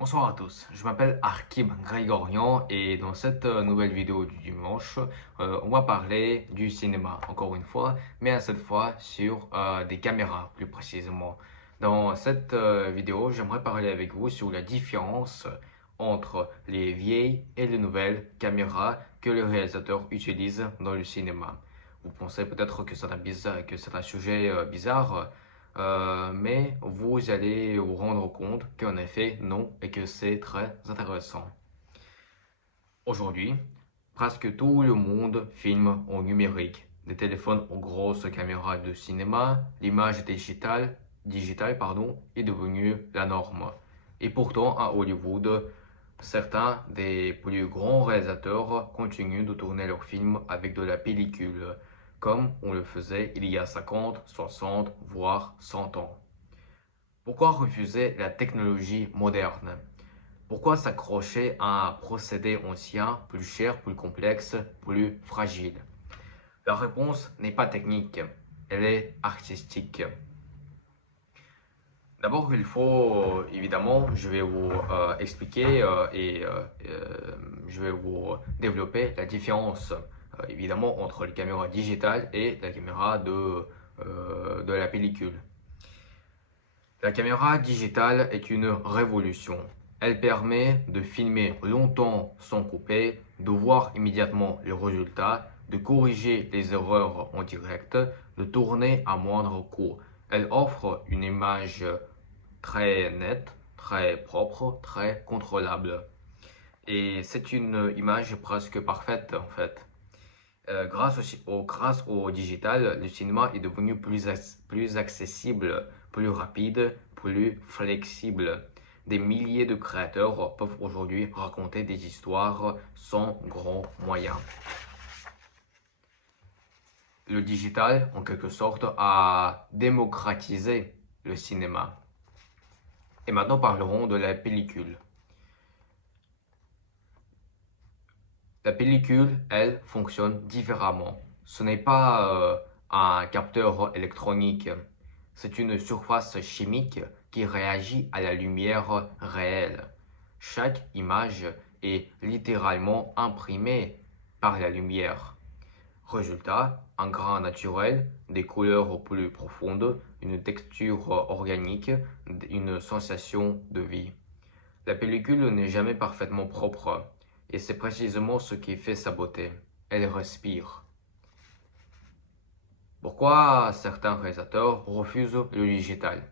Bonsoir à tous, je m'appelle Arkib Grégorian et dans cette nouvelle vidéo du dimanche, on va parler du cinéma, encore une fois, mais à cette fois sur des caméras plus précisément. Dans cette vidéo, j'aimerais parler avec vous sur la différence entre les vieilles et les nouvelles caméras que les réalisateurs utilisent dans le cinéma. Vous pensez peut-être que c'est un sujet bizarre, mais vous allez vous rendre compte qu'en effet, non, et que c'est très intéressant. Aujourd'hui, presque tout le monde filme en numérique. Des téléphones aux grosses caméras de cinéma, l'image digitale, est devenue la norme. Et pourtant, à Hollywood, certains des plus grands réalisateurs continuent de tourner leurs films avec de la pellicule, comme on le faisait il y a 50, 60, voire 100 ans. Pourquoi refuser la technologie moderne? Pourquoi s'accrocher à un procédé ancien, plus cher, plus complexe, plus fragile? La réponse n'est pas technique, elle est artistique. D'abord, il faut, évidemment, je vais vous expliquer je vais vous développer la différence, évidemment, entre la caméra digitale et la caméra de la pellicule. La caméra digitale est une révolution. Elle permet de filmer longtemps sans couper, de voir immédiatement les résultats, de corriger les erreurs en direct, de tourner à moindre coût. Elle offre une image très nette, très propre, très contrôlable. Et c'est une image presque parfaite en fait. Grâce au digital, le cinéma est devenu plus accessible, plus rapide, plus flexible. Des milliers de créateurs peuvent aujourd'hui raconter des histoires sans grands moyens. Le digital, en quelque sorte, a démocratisé le cinéma. Et maintenant parlerons de la pellicule. La pellicule, elle, fonctionne différemment. Ce n'est pas un capteur électronique, c'est une surface chimique qui réagit à la lumière réelle. Chaque image est littéralement imprimée par la lumière. Résultat, un grain naturel, des couleurs plus profondes, une texture organique, une sensation de vie. La pellicule n'est jamais parfaitement propre, et c'est précisément ce qui fait sa beauté. Elle respire. Pourquoi certains réalisateurs refusent le digital?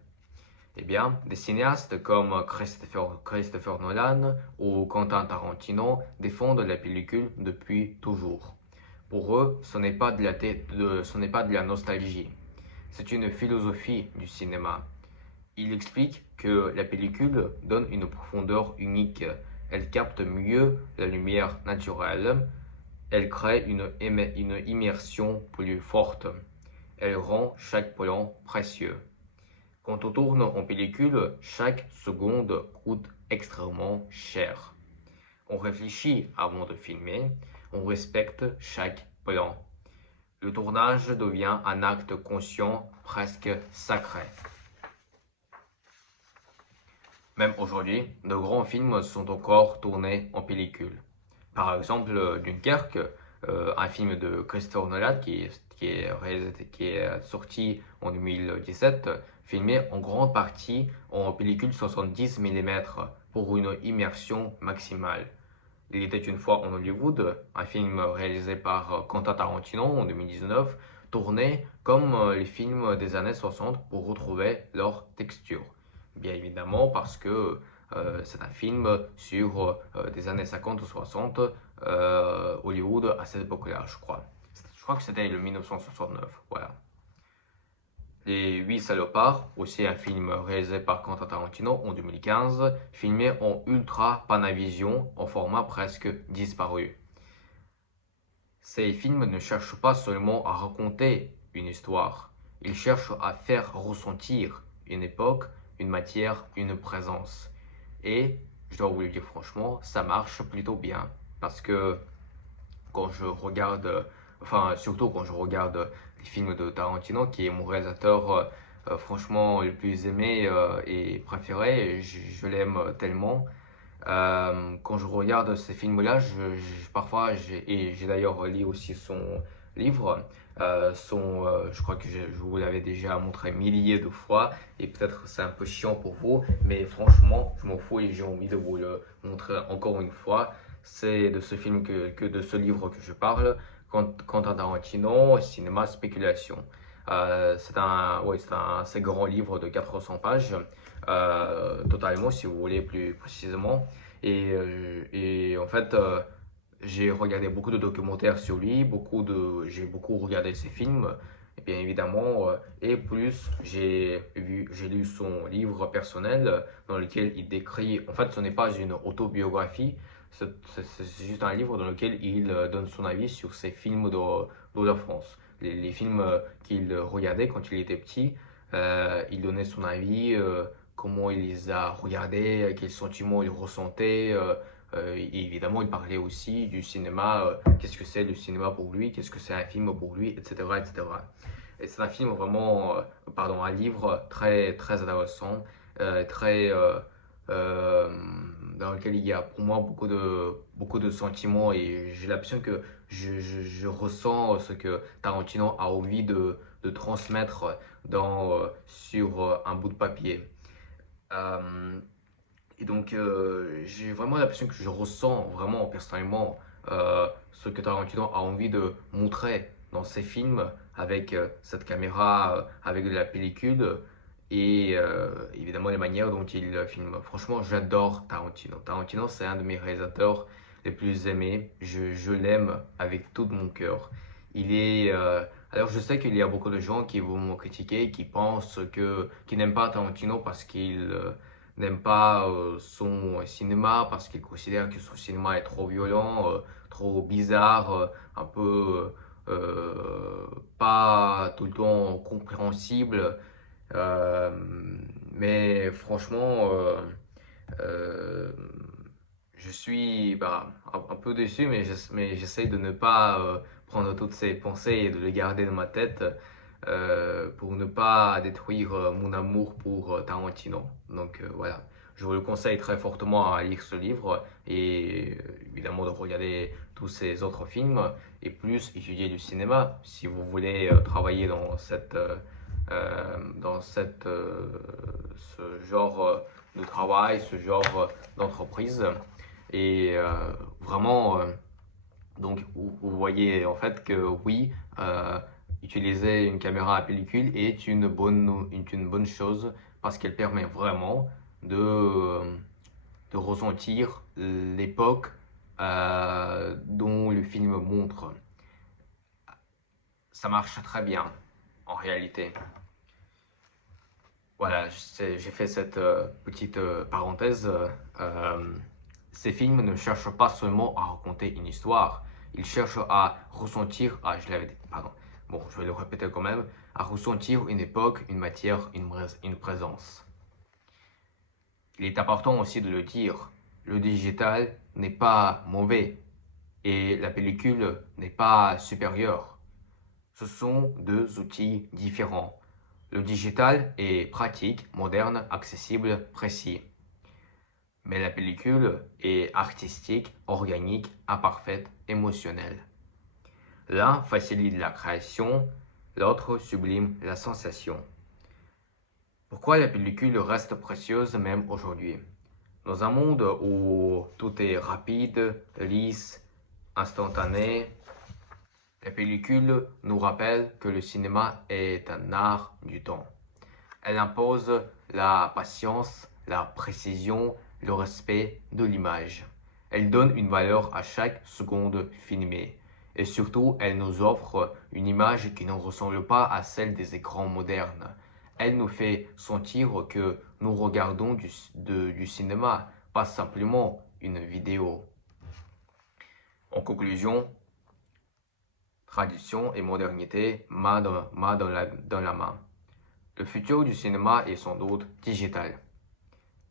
Eh bien, des cinéastes comme Christopher Nolan ou Quentin Tarantino défendent la pellicule depuis toujours. Pour eux, ce n'est pas de la nostalgie, c'est une philosophie du cinéma. Il explique que la pellicule donne une profondeur unique. Elle capte mieux la lumière naturelle. Elle crée une immersion plus forte. Elle rend chaque plan précieux. Quand on tourne en pellicule, chaque seconde coûte extrêmement cher. On réfléchit avant de filmer. On respecte chaque plan. Le tournage devient un acte conscient, presque sacré. Même aujourd'hui, de grands films sont encore tournés en pellicule. Par exemple, Dunkerque, un film de Christopher Nolan qui est sorti en 2017, filmé en grande partie en pellicule 70 mm pour une immersion maximale. Il était une fois en Hollywood, un film réalisé par Quentin Tarantino en 2019, tourné comme les films des années 60 pour retrouver leur texture. Bien évidemment parce que c'est un film sur des années 50 ou 60, Hollywood à cette époque-là, je crois. Je crois que c'était le 1969, voilà. Les 8 salopards, aussi un film réalisé par Quentin Tarantino en 2015, filmé en Ultra Panavision en format presque disparu. Ces films ne cherchent pas seulement à raconter une histoire, ils cherchent à faire ressentir une époque, une matière, une présence. Et je dois vous le dire franchement, ça marche plutôt bien parce que quand je regarde, enfin surtout quand je regarde les films de Tarantino, qui est mon réalisateur franchement le plus aimé et préféré. Je l'aime tellement. Quand je regarde ces films-là, parfois, et j'ai d'ailleurs lu aussi son livre, je crois que je vous l'avais déjà montré milliers de fois, et peut-être c'est un peu chiant pour vous, mais franchement, je m'en fous et j'ai envie de vous le montrer encore une fois. C'est de ce film que de ce livre que je parle, Quentin Tarantino, Cinéma Spéculation. C'est un assez grand livre de 400 pages, totalement, si vous voulez plus précisément. Et en fait, j'ai regardé beaucoup de documentaires sur lui, j'ai beaucoup regardé ses films, et bien évidemment, et plus j'ai lu son livre personnel dans lequel il décrit, en fait, ce n'est pas une autobiographie, c'est juste un livre dans lequel il donne son avis sur ses films de la France. Les films qu'il regardait quand il était petit, il donnait son avis, comment il les a regardés, quels sentiments il ressentait. Et évidemment, il parlait aussi du cinéma, qu'est-ce que c'est le cinéma pour lui, qu'est-ce que c'est un film pour lui, etc. etc. Et c'est un film vraiment, pardon, un livre très, très intéressant, très, euh, dans lequel il y a pour moi beaucoup de sentiments et j'ai l'impression que je ressens ce que Tarantino a envie de transmettre sur un bout de papier. Euh, et donc, j'ai vraiment l'impression que je ressens vraiment personnellement ce que Tarantino a envie de montrer dans ses films avec cette caméra, avec de la pellicule et évidemment les manières dont il filme. Franchement, j'adore Tarantino. Tarantino, c'est un de mes réalisateurs les plus aimés. Je l'aime avec tout mon cœur. Alors, je sais qu'il y a beaucoup de gens qui vont me critiquer, qui n'aiment pas Tarantino parce qu'il n'aime pas son cinéma parce qu'il considère que son cinéma est trop violent, trop bizarre, un peu pas tout le temps compréhensible. Euh, mais franchement, euh, je suis un peu déçu, mais j'essaie de ne pas prendre toutes ces pensées et de les garder dans ma tête pour ne pas détruire mon amour pour Tarantino. Donc voilà, je vous le conseille très fortement à lire ce livre et évidemment de regarder tous ces autres films et plus étudier du cinéma si vous voulez travailler dans ce genre de travail, ce genre d'entreprise. Et vraiment, donc vous voyez en fait que oui, utiliser une caméra à pellicule est une bonne chose parce qu'elle permet vraiment de ressentir l'époque dont le film montre. Ça marche très bien en réalité. Voilà, j'ai fait cette petite parenthèse. Ces films ne cherchent pas seulement à raconter une histoire, ils cherchent à ressentir, je l'avais dit, pardon, bon, je vais le répéter quand même, à ressentir une époque, une matière, une présence. Il est important aussi de le dire, le digital n'est pas mauvais et la pellicule n'est pas supérieure. Ce sont deux outils différents. Le digital est pratique, moderne, accessible, précis. Mais la pellicule est artistique, organique, imparfaite, émotionnelle. L'un facilite la création, l'autre sublime la sensation. Pourquoi la pellicule reste précieuse même aujourd'hui? Dans un monde où tout est rapide, lisse, instantané, la pellicule nous rappelle que le cinéma est un art du temps. Elle impose la patience, la précision, le respect de l'image. Elle donne une valeur à chaque seconde filmée. Et surtout, elle nous offre une image qui ne ressemble pas à celle des écrans modernes. Elle nous fait sentir que nous regardons du cinéma, pas simplement une vidéo. En conclusion, tradition et modernité, dans la main. Le futur du cinéma est sans doute digital,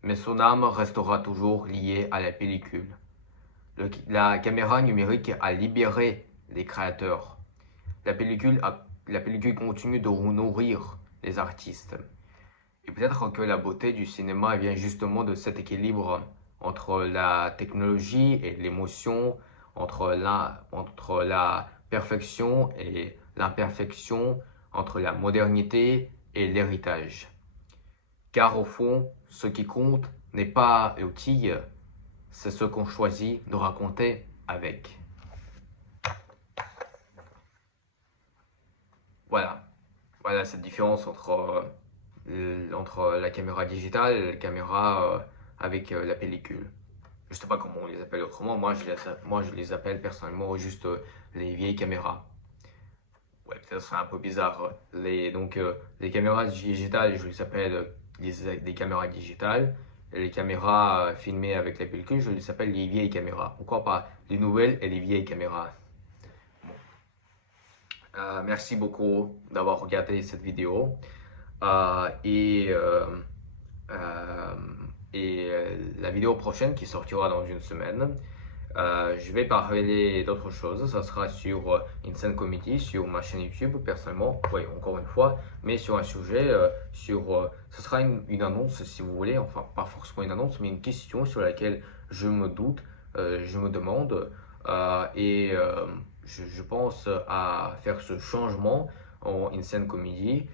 mais son âme restera toujours liée à la pellicule. La caméra numérique a libéré les créateurs. La pellicule continue de nourrir les artistes. Et peut-être que la beauté du cinéma vient justement de cet équilibre entre la technologie et l'émotion, entre la perfection et l'imperfection, entre la modernité et l'héritage. Car au fond, ce qui compte n'est pas l'outil, c'est ce qu'on choisit de raconter avec. Voilà, voilà cette différence entre la caméra digitale et la caméra avec la pellicule. Je ne sais pas comment on les appelle autrement, moi je les appelle personnellement juste les vieilles caméras. Ouais, peut-être c'est un peu bizarre. Les caméras digitales, je les appelle des caméras digitales. Et les caméras filmées avec la pellicule, je les appelle les vieilles caméras. Pourquoi pas les nouvelles et les vieilles caméras? Merci beaucoup d'avoir regardé cette vidéo. Euh, et euh, euh, la vidéo prochaine qui sortira dans une semaine, je vais parler d'autre chose. Ça sera sur Insane Comedy, sur ma chaîne YouTube, personnellement. Oui, encore une fois, mais sur un sujet, ce sera une annonce, si vous voulez. Enfin, pas forcément une annonce, mais une question sur laquelle je me doute, je me demande. Je pense à faire ce changement en Insane Comedy.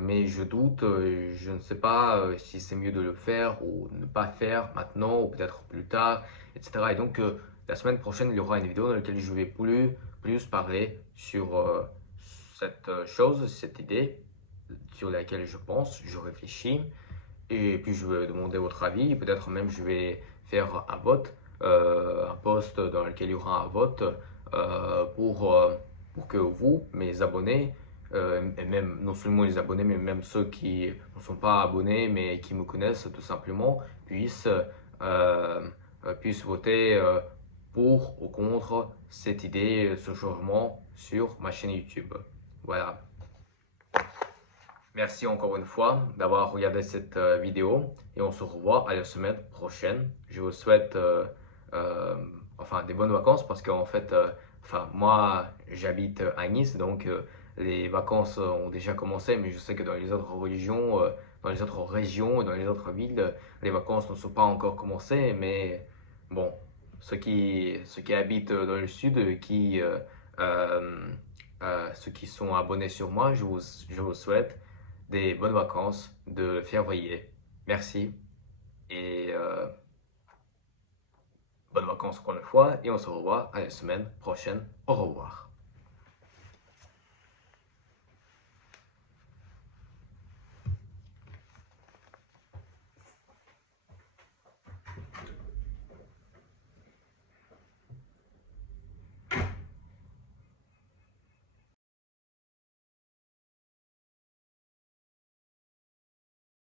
Mais je doute, je ne sais pas si c'est mieux de le faire ou ne pas faire maintenant ou peut-être plus tard, etc. Et donc, la semaine prochaine, il y aura une vidéo dans laquelle je vais plus parler sur cette chose, cette idée sur laquelle je pense, je réfléchis. Et puis, je vais demander votre avis. Et peut-être même, je vais faire un vote, un post dans lequel il y aura un vote pour que vous, mes abonnés, et même non seulement les abonnés, mais même ceux qui ne sont pas abonnés, mais qui me connaissent tout simplement, puissent voter pour ou contre cette idée, ce changement sur ma chaîne YouTube. Voilà. Merci encore une fois d'avoir regardé cette vidéo et on se revoit à la semaine prochaine. Je vous souhaite euh, des bonnes vacances parce qu'en fait, moi j'habite à Nice donc les vacances ont déjà commencé, mais je sais que dans les autres religions, dans les autres régions et dans les autres villes, les vacances ne sont pas encore commencées. Mais bon, ceux qui habitent dans le sud, euh, ceux qui sont abonnés sur moi, je vous souhaite des bonnes vacances de février. Merci et bonnes vacances encore une fois et on se revoit à la semaine prochaine. Au revoir.